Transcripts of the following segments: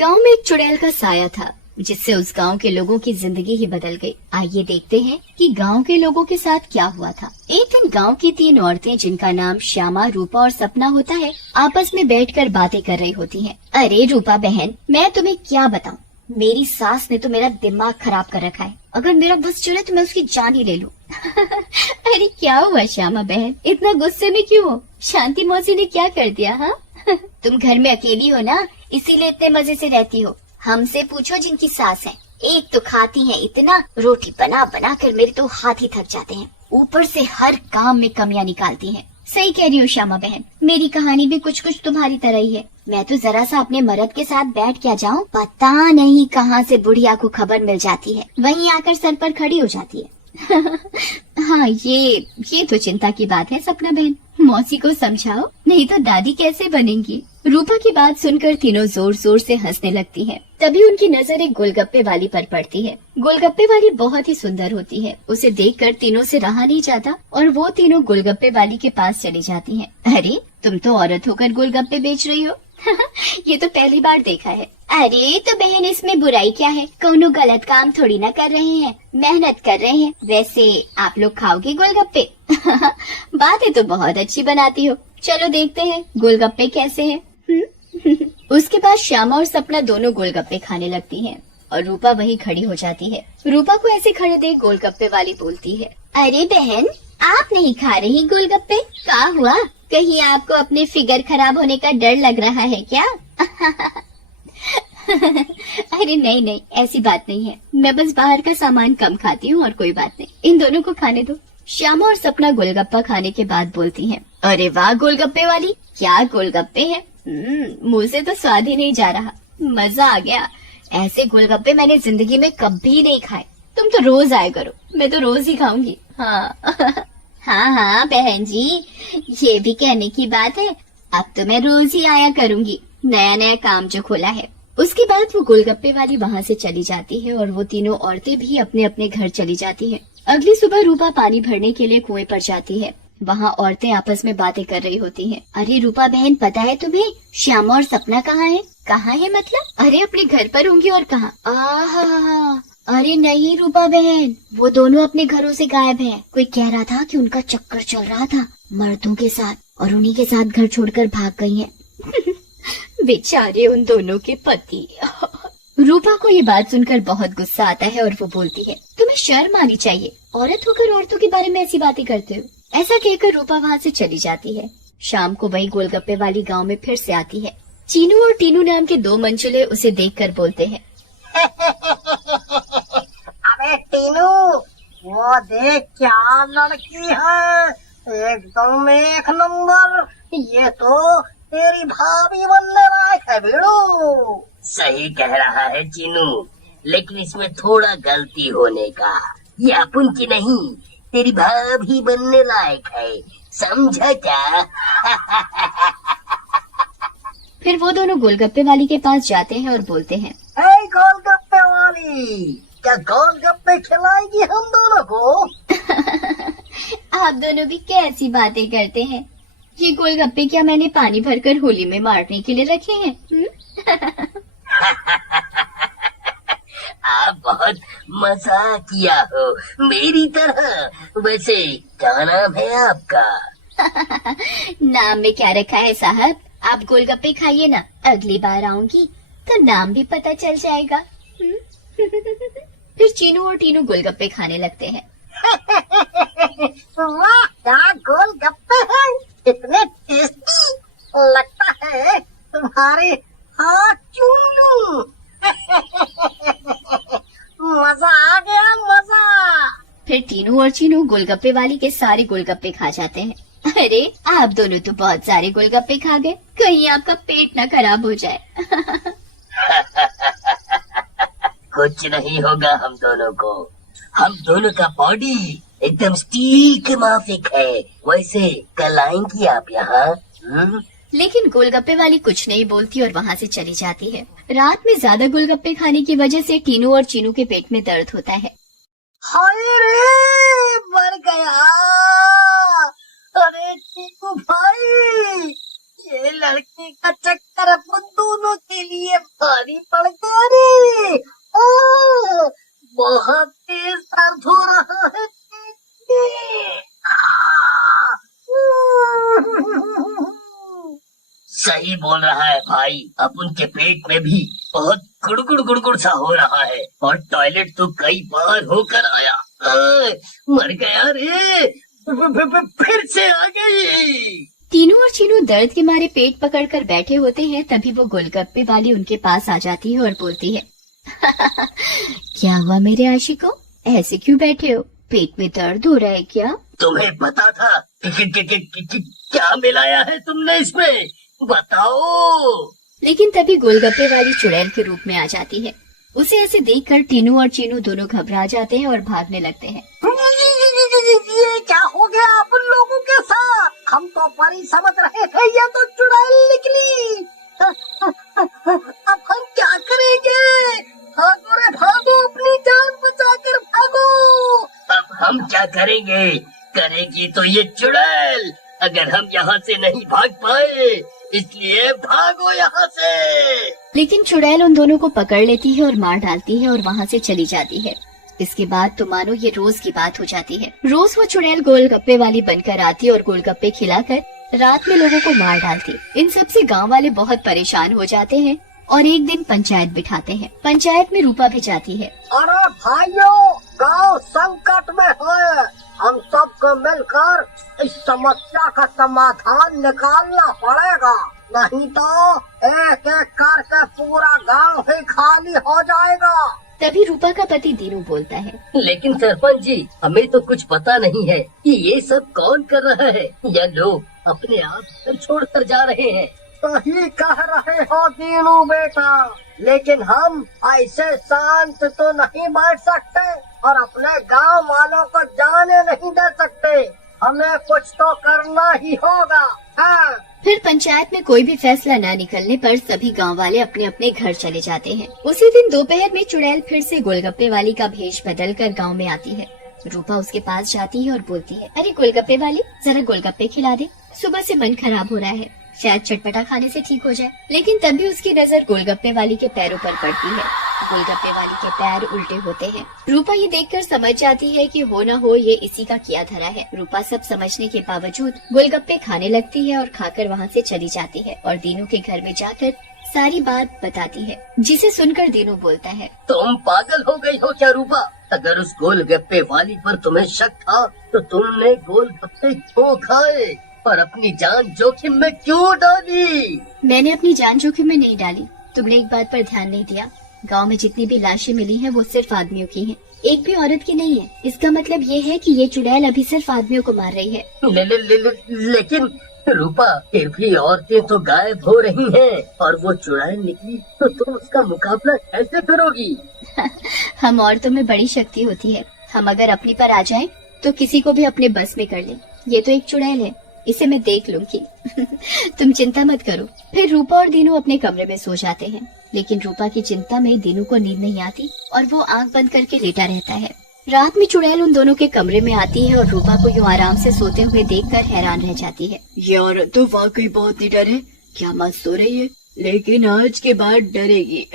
गांव में एक चुड़ैल का साया था जिससे उस गांव के लोगों की जिंदगी ही बदल गई। आइए देखते हैं कि गांव के लोगों के साथ क्या हुआ था। एक दिन गांव की 3 औरतें जिनका नाम श्यामा, रूपा और सपना होता है, आपस में बैठकर बातें कर रही होती हैं। अरे रूपा बहन, मैं तुम्हें क्या बताऊं, मेरी सास ने तो मेरा दिमाग खराब कर रखा है। अगर मेरा बस चले तो मैं उसकी जान ही ले लूं। अरे क्या हुआ श्यामा बहन, इतना गुस्से में क्यों हो? शांति मौसी ने क्या कर दिया? हाँ तुम घर में अकेली हो ना, इसीलिए इतने मजे से रहती हो। हमसे पूछो जिनकी सास है, एक तो खाती है इतना, रोटी बना बना कर मेरे तो हाथ ही थक जाते हैं, ऊपर से हर काम में कमियां निकालती हैं। सही कह रही हो श्यामा बहन, मेरी कहानी भी कुछ कुछ तुम्हारी तरह ही है। मैं तो जरा सा अपने मर्द के साथ बैठ क्या जाऊं, पता नहीं कहां से बुढ़िया को खबर मिल जाती है, वहीं आकर सर पर खड़ी हो जाती है। हाँ ये तो चिंता की बात है सपना बहन, मौसी को समझाओ, नहीं तो दादी कैसे बनेंगी। रूपा की बात सुनकर तीनों जोर जोर से हंसने लगती हैं। तभी उनकी नजर एक गोलगप्पे वाली पर पड़ती है। गोलगप्पे वाली बहुत ही सुंदर होती है, उसे देखकर तीनों से रहा नहीं जाता और वो तीनों गोलगप्पे वाली के पास चली जाती हैं। अरे तुम तो औरत होकर गोलगप्पे बेच रही हो। ये तो पहली बार देखा है। अरे तो बहन इसमें बुराई क्या है, कोनो गलत काम थोड़ी ना कर रहे हैं, मेहनत कर रहे हैं। वैसे आप लोग खाओगे गोलगप्पे? बातें तो बहुत अच्छी बनाती हो, चलो देखते हैं गोलगप्पे कैसे हैं। उसके बाद श्यामा और सपना दोनों गोलगप्पे खाने लगती हैं और रूपा वहीं खड़ी हो जाती है। रूपा को ऐसे खड़े देख गोलगप्पे वाली बोलती है, अरे बहन आप नहीं खा रही गोलगप्पे? क्या हुआ, कहीं आपको अपने फिगर खराब होने का डर लग रहा है क्या? अरे नहीं नहीं, ऐसी बात नहीं है, मैं बस बाहर का सामान कम खाती हूँ और कोई बात नहीं, इन दोनों को खाने दो। श्यामा और सपना गोलगप्पा खाने के बाद बोलती हैं, अरे वाह गोलगप्पे वाली, क्या गोलगप्पे हैं, मुंह से तो स्वाद ही नहीं जा रहा, मजा आ गया। ऐसे गोलगप्पे मैंने जिंदगी में कभी नहीं खाए, तुम तो रोज आया करो, मैं तो रोज ही खाऊंगी। हाँ हाँ हाँ बहन जी, ये भी कहने की बात है, अब तो मैं रोज ही आया करूंगी, नया नया काम जो खोला है। उसके बाद वो गोलगप्पे वाली वहाँ से चली जाती है और वो तीनों औरतें भी अपने अपने घर चली जाती हैं। अगली सुबह रूपा पानी भरने के लिए कुएं पर जाती है। वहाँ औरतें आपस में बातें कर रही होती हैं। अरे रूपा बहन पता है तुम्हें, श्यामा और सपना कहाँ है? कहाँ है मतलब? अरे अपने घर पर होंगी और कहाँ? अरे नहीं रूपा बहन, वो दोनों अपने घरों से गायब हैं। कोई कह रहा था कि उनका चक्कर चल रहा था मर्दों के साथ और उन्हीं के साथ घर छोड़कर भाग गई हैं। बेचारे उन दोनों के पति। रूपा को ये बात सुनकर बहुत गुस्सा आता है और वो बोलती है, तुम्हें शर्म आनी चाहिए, औरत होकर औरतों के बारे में ऐसी बातें करते हो। ऐसा कहकर रूपा वहाँ से चली जाती है। शाम को वही गोलगप्पे वाली गांव में फिर से आती है। चीनू और टीनू नाम के 2 मंचुले उसे देखकर बोलते हैं, अरे टीनू, वो देख क्या लड़की है, एकदम एक नंबर, ये तो तेरी भाभी बनने लायक है बेड़ू। सही कह रहा है चीनू, लेकिन इसमें थोड़ा गलती होने का, ये अपन की नहीं तेरी भाभी बनने लायक है, समझा क्या? फिर वो दोनों गोलगप्पे वाली के पास जाते हैं और बोलते हैं, ए गोलगप्पे वाली, क्या गोलगप्पे खिलाएगी हम दोनों को? आप दोनों भी कैसी बातें करते हैं, ये गोलगप्पे क्या मैंने पानी भरकर होली में मारने के लिए रखे हैं? आप बहुत मजाक किया हो मेरी तरह। वैसे क्या नाम है आपका? नाम में क्या रखा है साहब, आप गोलगप्पे खाइए ना, अगली बार आऊंगी तो नाम भी पता चल जाएगा। फिर चीनू और टीनू गोलगप्पे खाने लगते हैं। वाह क्या गोलगप्पे हैं, इतने टेस्टी, लगता है तुम्हारे हाथ चूम लूं। मजा आ गया मजा। फिर टीनू और चीनू गोलगप्पे वाली के सारे गोलगप्पे खा जाते हैं। अरे आप दोनों तो बहुत सारे गोलगप्पे खा गए, कहीं आपका पेट न खराब हो जाए। कुछ नहीं होगा हम दोनों को, हम दोनों का बॉडी एकदम स्टील के माफिक है। वैसे कल आएंगी आप यहाँ? लेकिन गोलगप्पे वाली कुछ नहीं बोलती और वहाँ से चली जाती है। रात में ज्यादा गोलगप्पे खाने की वजह से टीनू और चीनू के पेट में दर्द होता है। हाय रे, मर गया। अरे चीकू भाई, ये लड़की का चक्कर अपन दोनों के लिए भारी पड़ सही बोल रहा है भाई, अब उनके पेट में भी बहुत गुड़गुड़ गुड़गुड़ सा हो रहा है और टॉयलेट तो कई बार होकर आया। मर गया रे, फिर से आ गई। तीनू और चीनू दर्द के मारे पेट पकड़कर बैठे होते हैं। तभी वो गोलगप्पे वाली उनके पास आ जाती है और बोलती है क्या हुआ मेरे आशिकों, ऐसे क्यों बैठे हो? पेट में दर्द हो रहा है क्या? तुम्हें पता था क्या मिलाया है तुमने इसमें, बताओ। लेकिन तभी गोलगप्पे वाली चुड़ैल के रूप में आ जाती है। उसे ऐसे देखकर टीनू और चीनू दोनों घबरा जाते हैं और भागने लगते हैं। ये क्या हो गया आप लोगों के साथ? हम तो परी समझ रहे थे, ये तो चुड़ैल निकली। अब हम क्या करेंगे? भागो रे भागो, अपनी जान बचाकर भागो। अब हम क्या करेंगे? करेगी तो ये चुड़ैल, अगर हम यहाँ से नहीं भाग पाए इसलिए भागो यहाँ से। लेकिन चुड़ैल उन दोनों को पकड़ लेती है और मार डालती है और वहाँ से चली जाती है। इसके बाद तो मानो ये रोज की बात हो जाती है। रोज वो चुड़ैल गोलगप्पे वाली बनकर आती और गोलगप्पे खिलाकर रात में लोगों को मार डालती। इन सब से गाँव वाले बहुत परेशान हो जाते हैं और एक दिन पंचायत बिठाते हैं। पंचायत में रूपा भी जाती है। अरे भाइयों, गांव संकट में है, हम सबको मिलकर इस समस्या का समाधान निकालना पड़ेगा, नहीं तो एक एक करके पूरा गांव ही खाली हो जाएगा। तभी रूपा का पति दीनू बोलता है, लेकिन सरपंच जी, हमें तो कुछ पता नहीं है कि ये सब कौन कर रहा है या लोग अपने आप घर छोड़कर जा रहे हैं। सही कह रहे हो दीनू बेटा, लेकिन हम ऐसे शांत तो नहीं बैठ सकते और अपने गांव वालों को जाने नहीं दे सकते। हमें कुछ तो करना ही होगा। हाँ। फिर पंचायत में कोई भी फैसला न निकलने पर सभी गांव वाले अपने अपने घर चले जाते हैं। उसी दिन दोपहर में चुड़ैल फिर से गोलगप्पे वाली का भेष बदल कर गाँव में आती है। रूपा उसके पास जाती है और बोलती है, अरे गोलगप्पे वाली, जरा गोलगप्पे खिला दे, सुबह से मन खराब हो रहा है, शायद चटपटा खाने से ठीक हो जाए। लेकिन तभी उसकी नजर गोलगप्पे वाली के पैरों पर पड़ती है। गोलगप्पे वाली के पैर उल्टे होते हैं। रूपा ये देखकर समझ जाती है कि हो न हो ये इसी का किया धरा है। रूपा सब समझने के बावजूद गोलगप्पे खाने लगती है और खाकर वहाँ से चली जाती है और दीनू के घर में जाकर सारी बात बताती है, जिसे सुनकर दीनू बोलता है, तुम पागल हो गई हो क्या रूपा? अगर उस गोलगप्पे वाली पर तुम्हें शक था तो तुमने गोलगप्पे क्यों खाए और अपनी जान जोखिम में क्यों डाली? मैंने अपनी जान जोखिम में नहीं डाली। तुमने एक बात पर ध्यान नहीं दिया, गांव में जितनी भी लाशें मिली हैं वो सिर्फ आदमियों की हैं, एक भी औरत की नहीं है। इसका मतलब ये है कि ये चुड़ैल अभी सिर्फ आदमियों को मार रही है। लेकिन रूपा, फिर भी औरतें तो गायब हो रही हैं और वो चुड़ैल निकली तो तुम उसका मुकाबला कैसे करोगी? हम औरतों में बड़ी शक्ति होती है, हम अगर अपनी पर आ जाएं तो किसी को भी अपने बस में कर ले। ये तो एक चुड़ैल है, इसे मैं देख लूंगी। तुम चिंता मत करो। फिर रूपा और दीनू अपने कमरे में सो जाते हैं, लेकिन रूपा की चिंता में दीनू को नींद नहीं आती और वो आंख बंद करके लेटा रहता है। रात में चुड़ैल उन दोनों के कमरे में आती है और रूपा को यूं आराम से सोते हुए देखकर हैरान रह जाती है। ये औरत तो वाकई बहुत निडर है, क्या मत सो रही है, लेकिन आज के बाद डरेगी।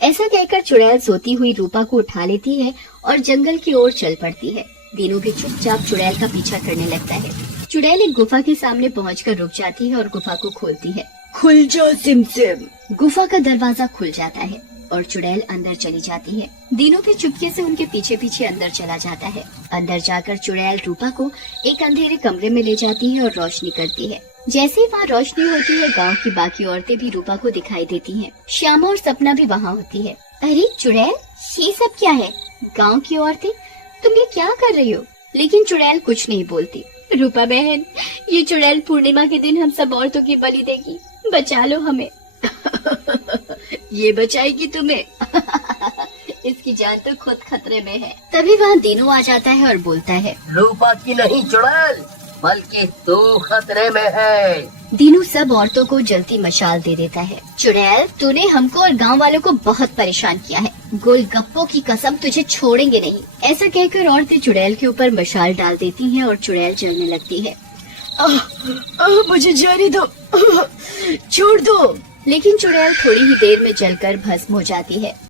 ऐसा कहकर चुड़ैल सोती हुई रूपा को उठा लेती है और जंगल की ओर चल पड़ती है। दीनू भी चुपचाप चुड़ैल का पीछा करने लगता है। चुड़ैल एक गुफा के सामने पहुंचकर रुक जाती है और गुफा को खोलती है। खुल जा सिमसिम। गुफा का दरवाजा खुल जाता है और चुड़ैल अंदर चली जाती है। दीनू भी चुपके से उनके पीछे पीछे अंदर चला जाता है। अंदर जाकर चुड़ैल रूपा को एक अंधेरे कमरे में ले जाती है और रोशनी करती है। जैसे ही वहाँ रोशनी होती है, गांव की बाकी औरतें भी रूपा को दिखाई देती हैं। श्यामा और सपना भी वहाँ होती है। अरे चुड़ैल, ये सब क्या है? गांव की औरतें, तुम ये क्या कर रही हो? लेकिन चुड़ैल कुछ नहीं बोलती। रूपा बहन, ये चुड़ैल पूर्णिमा के दिन हम सब औरतों की बलि देगी, बचा लो हमें। ये बचाएगी तुम्हें। इसकी जान तो खुद खतरे में है। तभी वहाँ दीनू आ जाता है और बोलता है, रूपा की नहीं चुड़ैल, बल्कि तू खतरे में है। दीनू सब औरतों को जलती मशाल दे देता है। चुड़ैल, तूने हमको और गांव वालों को बहुत परेशान किया है, गोलगप्पों की कसम तुझे छोड़ेंगे नहीं। ऐसा कहकर औरतें चुड़ैल के ऊपर मशाल डाल देती हैं और चुड़ैल जलने लगती है। मुझे जाने दो, छोड़ दो। लेकिन चुड़ैल थोड़ी ही देर में जलकर भस्म हो जाती है।